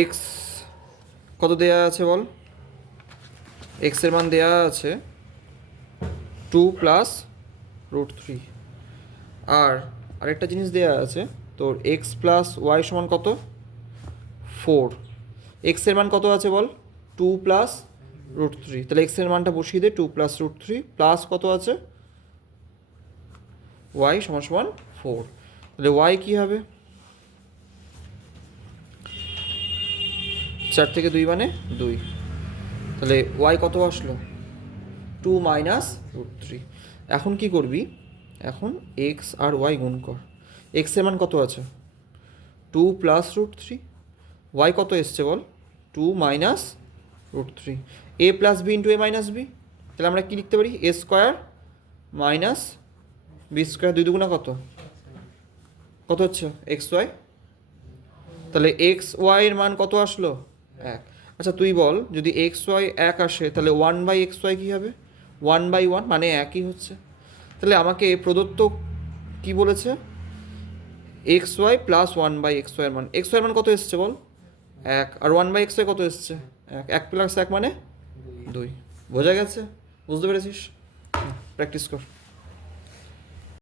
X কত দেয়া আছে বল? এক্সের মান দেয়া আছে 2 + √3। আর আরেকটা জিনিস দেয়া আছে তোর এক্স প্লাস ওয়াই সমান কত? 4। এক্সের মান কত আছে বল? 2 + √3। তাহলে এক্সের মানটা বসিয়ে দে, 2 + √3 প্লাস কত আছে? ওয়াই সমান সমান 4। তাহলে ওয়াই কী হবে? 4 থেকে 2 মানে 2। তাহলে ওয়াই কত আসলো? 2 - √3। এখন কি করবি? এখন এক্স আর ওয়াই গুণ কর। এক্সের মান কত আছে? 2 + √3। ওয়াই কত এসছে বল? 2 - √3। a plus b into a minus b. তাহলে আমরা কি লিখতে পারি? a square minus b square. 2 দুগুণা কত? কত হচ্ছে? X Y. তাহলে এক্স ওয়াইয়ের মান কত আসলো? 1। আচ্ছা তুই বল, যদি এক্স ওয়াই 1 আসে তাহলে 1/xy কী হবে? 1/1 মানে একই হচ্ছে। তাহলে আমাকে প্রদত্ত কি বলেছে? এক্স ওয়াই প্লাস 1/xy এর মান। এক্স ওয়াই এর মান কত এসছে বল? 1। আর 1/xy কত এসছে? 1। 1 + 1 মানে 2। বোঝা গেছে? বুঝতে পেরেছিস? প্র্যাকটিস কর।